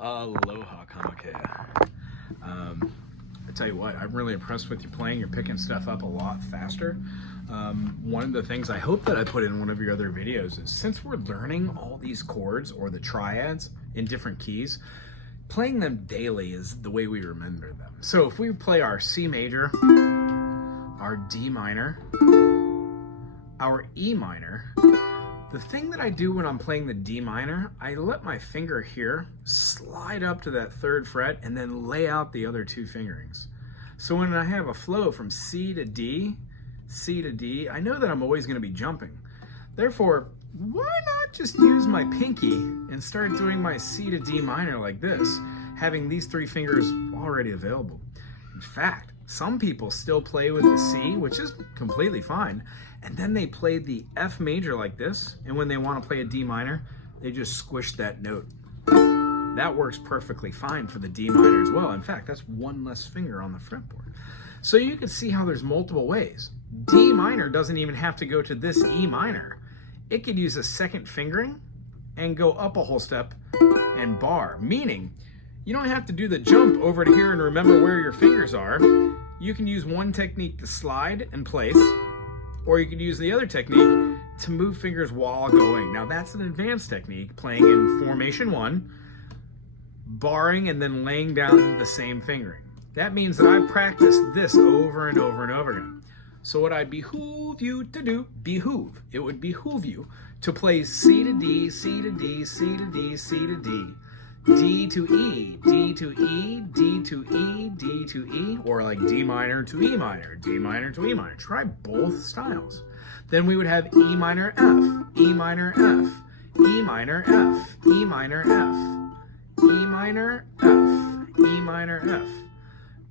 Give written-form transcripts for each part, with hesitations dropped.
Aloha, Kamakea. I tell you what, I'm really impressed with you playing. You're picking stuff up a lot faster. One of the things I hope that I put in one of your other videos is, since we're learning all these chords or the triads in different keys, playing them daily is the way we remember them. So if we play our C major, our D minor, our E minor, the thing that I do when I'm playing the D minor, I let my finger here slide up to that third fret and then lay out the other two fingerings. So when I have a flow from C to D, I know that I'm always going to be jumping. Therefore, why not just use my pinky and start doing my C to D minor like this, having these three fingers already available? In fact, some people still play with the C, which is completely fine, and then they play the F major like this, and when they want to play a D minor, they just squish that note. That works perfectly fine for the D minor as well. In fact, that's one less finger on the fretboard. So you can see how there's multiple ways. D minor doesn't even have to go to this E minor. It could use a second fingering and go up a whole step and bar, meaning you don't have to do the jump over to here and remember where your fingers are. You can use one technique to slide in place, or you could use the other technique to move fingers while going. Now that's an advanced technique, playing in formation 1, barring and then laying down the same fingering. That means that I practice this over and over and over again. So what I'd behoove you to do, it would behoove you to play C to D, C to D, C to D, C to D, D to E, D to E, D to E, D to E, or like D minor to E minor, D minor to E minor. Try both styles. Then we would have E minor F, E minor F, E minor F, E minor F, E minor F, E minor F,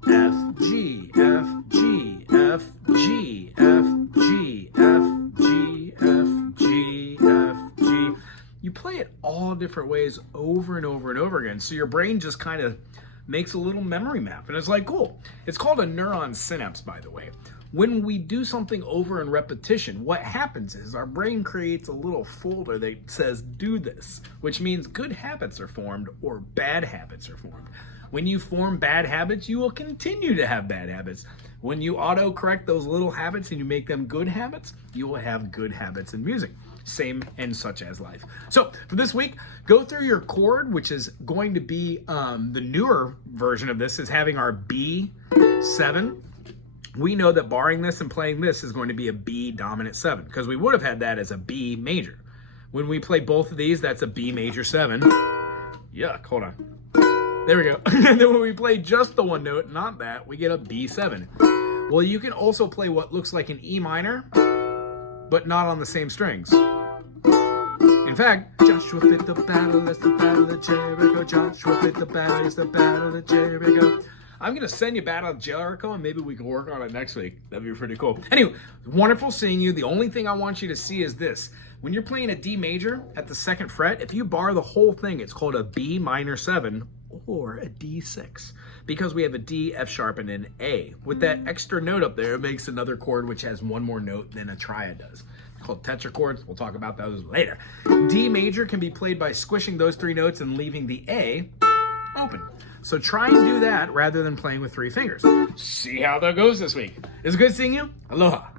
F, G, F, G, F, G, F, G, F, G, F, G, F, G. You play it all different ways over and over and over again, so your brain just kind of makes a little memory map, and it's like, cool. It's called a neuron synapse, by the way. When we do something over in repetition, what happens is our brain creates a little folder that says do this, which means good habits are formed or bad habits are formed. When you form bad habits, you will continue to have bad habits. When you auto-correct those little habits and you make them good habits, you will have good habits in music. Same and such as life. So for this week, go through your chord, which is going to be the newer version of this, is having our B7. We know that barring this and playing this is going to be a B dominant 7, because we would have had that as a B major. When we play both of these, that's a B major 7. Yuck, hold on. There we go. And then when we play just the one note, not that, we get a B7. Well, you can also play what looks like an E minor, but not on the same strings. In fact, Joshua fit the battle as the battle of Jericho. Joshua fit the battle as the battle of Jericho. I'm going to send you Battle of Jericho, and maybe we can work on it next week. That'd be pretty cool. Anyway, wonderful seeing you. The only thing I want you to see is this. When you're playing a D major at the 2nd fret, if you bar the whole thing, it's called a B minor 7 or a D6, because we have a D, F sharp, and an A. With that extra note up there, it makes another chord which has one more note than a triad does. It's called tetrachords. We'll talk about those later. D major can be played by squishing those 3 notes and leaving the A open. So try and do that rather than playing with 3 fingers. See how that goes this week. It's good seeing you. Aloha.